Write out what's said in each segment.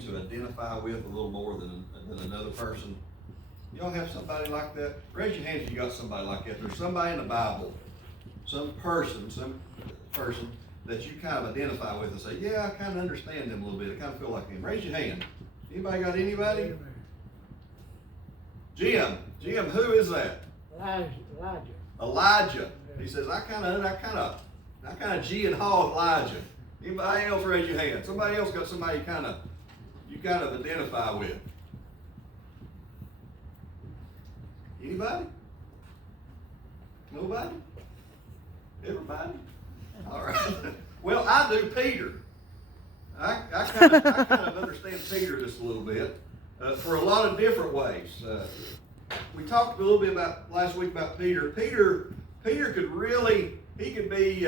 to identify with a little more than another person? Y'all have somebody like that? Raise your hand if you got somebody like that. There's somebody in the Bible, some person that you kind of identify with and say, yeah, I kind of understand them a little bit. I kind of feel like them. Raise your hand. Anybody got anybody? Jim, who is that? Elijah. He says, I kind of G and haw Elijah. Anybody else raise your hand? Somebody else got somebody you kind of identify with. Anybody? Nobody? Everybody? All right. Well, I do Peter. I kind of understand Peter just a little bit for a lot of different ways. We talked a little bit about last week about Peter. Peter could be.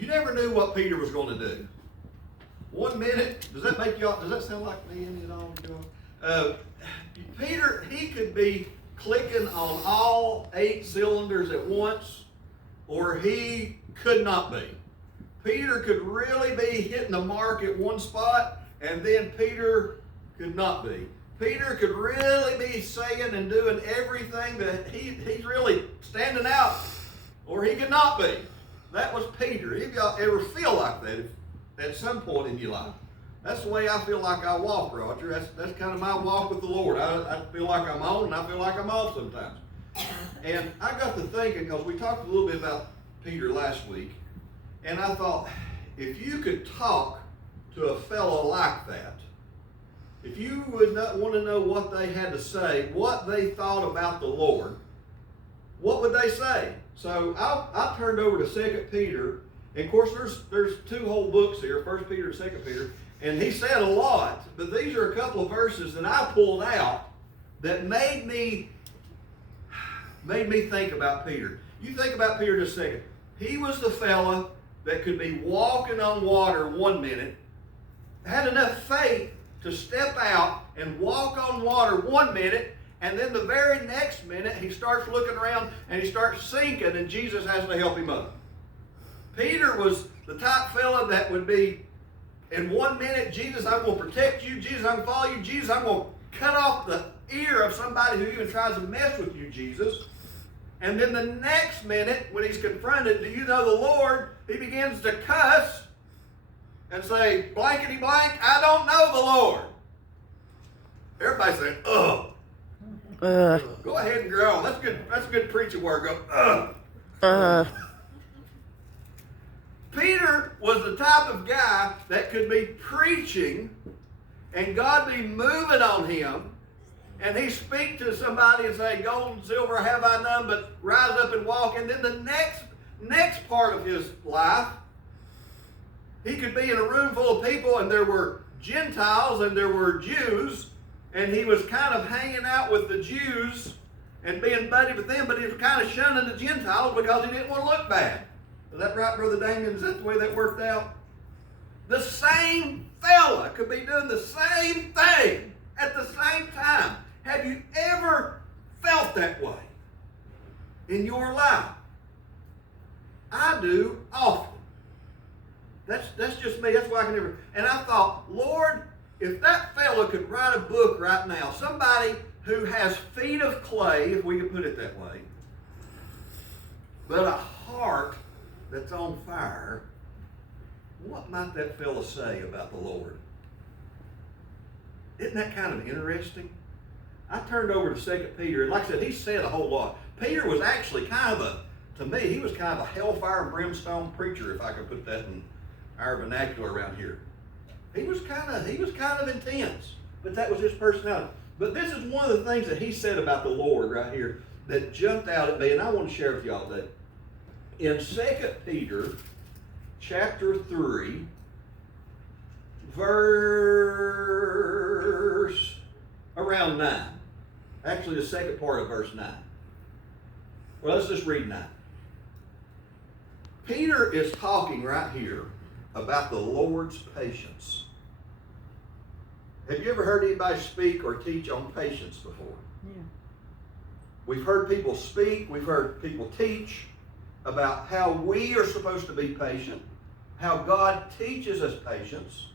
You never knew what Peter was going to do. 1 minute, does that sound like me at all? Peter, he could be clicking on all 8 cylinders at once, or he could not be. Peter could really be hitting the mark at one spot, and then Peter could not be. Peter could really be saying and doing everything that he's really standing out, or he could not be. That was Peter. If y'all ever feel like that at some point in your life, that's the way I feel like I walk, Roger. That's kind of my walk with the Lord. I feel like I'm on and I feel like I'm off sometimes. And I got to thinking, because we talked a little bit about Peter last week, and I thought, if you could talk to a fellow like that, if you would not want to know what they had to say, what they thought about the Lord, what would they say? So I turned over to 2 Peter, and of course there's 2 whole books here, 1 Peter and 2 Peter, and he said a lot, but these are a couple of verses that I pulled out that made me think about Peter. You think about Peter just a second. He was the fella that could be walking on water 1 minute, had enough faith to step out and walk on water 1 minute, and then the very next minute he starts looking around and he starts sinking, and Jesus has to help him up. Peter was the type fella that would be, in 1 minute, Jesus, I'm going to protect you. Jesus, I'm going to follow you. Jesus, I'm going to cut off the ear of somebody who even tries to mess with you, Jesus. And then the next minute, when he's confronted, do you know the Lord? He begins to cuss and say, blankety blank, I don't know the Lord. Everybody say, ugh. Go ahead and grow on. That's good preaching word. Go, ugh. Peter was the type of guy that could be preaching and God be moving on him, and he speak to somebody and say, gold and silver have I none, but rise up and walk. And then the next part of his life, he could be in a room full of people, and there were Gentiles and there were Jews, and he was kind of hanging out with the Jews and being buddy with them, but he was kind of shunning the Gentiles because he didn't want to look bad. Is that right, Brother Damien? Is that the way that worked out? The same fella could be doing the same thing at the same time. Have you ever felt that way in your life? I do often. That's just me. That's why I can never. And I thought, Lord, if that fella could write a book right now, somebody who has feet of clay, if we could put it that way, but a heart that's on fire, what might that fella say about the Lord? Isn't that kind of interesting? I turned over to 2 Peter, and like I said, he said a whole lot. Peter was actually to me, he was kind of a hellfire and brimstone preacher, if I could put that in our vernacular around here. He was kind of intense, but that was his personality. But this is one of the things that he said about the Lord right here that jumped out at me, and I want to share with y'all that in 2 Peter chapter 3, verse around 9. Actually, the second part of verse 9. Well, let's just read 9. Peter is talking right here about the Lord's patience. Have you ever heard anybody speak or teach on patience before? Yeah. We've heard people speak, we've heard people teach about how we are supposed to be patient, how God teaches us patience,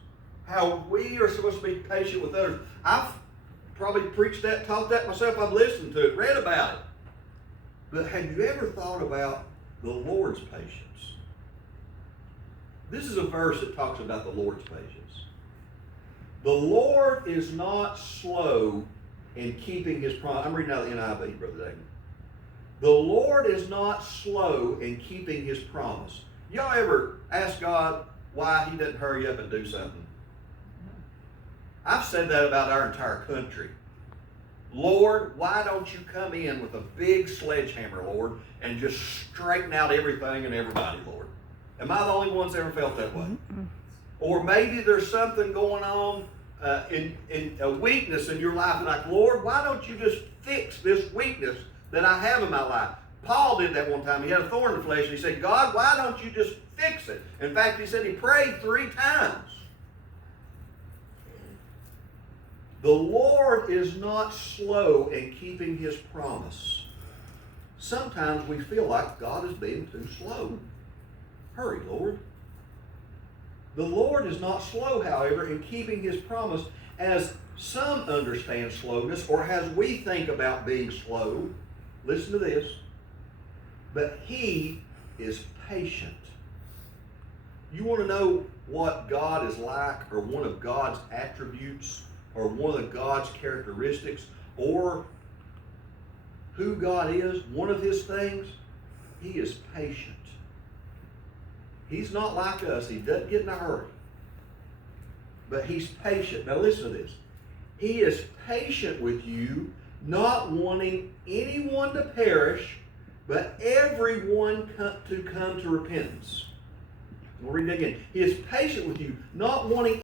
how we are supposed to be patient with others. I've probably preached that, taught that myself. I've listened to it, read about it. But have you ever thought about the Lord's patience? This is a verse that talks about the Lord's patience. The Lord is not slow in keeping his promise. I'm reading out of the NIV, Brother David. The Lord is not slow in keeping his promise. Y'all ever ask God why he doesn't hurry up and do something? I've said that about our entire country. Lord, why don't you come in with a big sledgehammer, Lord, and just straighten out everything and everybody, Lord? Am I the only one that's ever felt that way? Or maybe there's something going on in a weakness in your life. Like, Lord, why don't you just fix this weakness that I have in my life? Paul did that one time. He had a thorn in the flesh, and he said, God, why don't you just fix it? In fact, he said he prayed 3 times. The Lord is not slow in keeping his promise. Sometimes we feel like God is being too slow. Hurry, Lord. The Lord is not slow, however, in keeping his promise, as some understand slowness, or as we think about being slow. Listen to this. But he is patient. You want to know what God is like, or one of God's attributes, or one of God's characteristics, or who God is, one of his things? He is patient. He's not like us. He doesn't get in a hurry. But he's patient. Now listen to this. He is patient with you, not wanting anyone to perish, but everyone to come to repentance. We'll read it again. He is patient with you, not wanting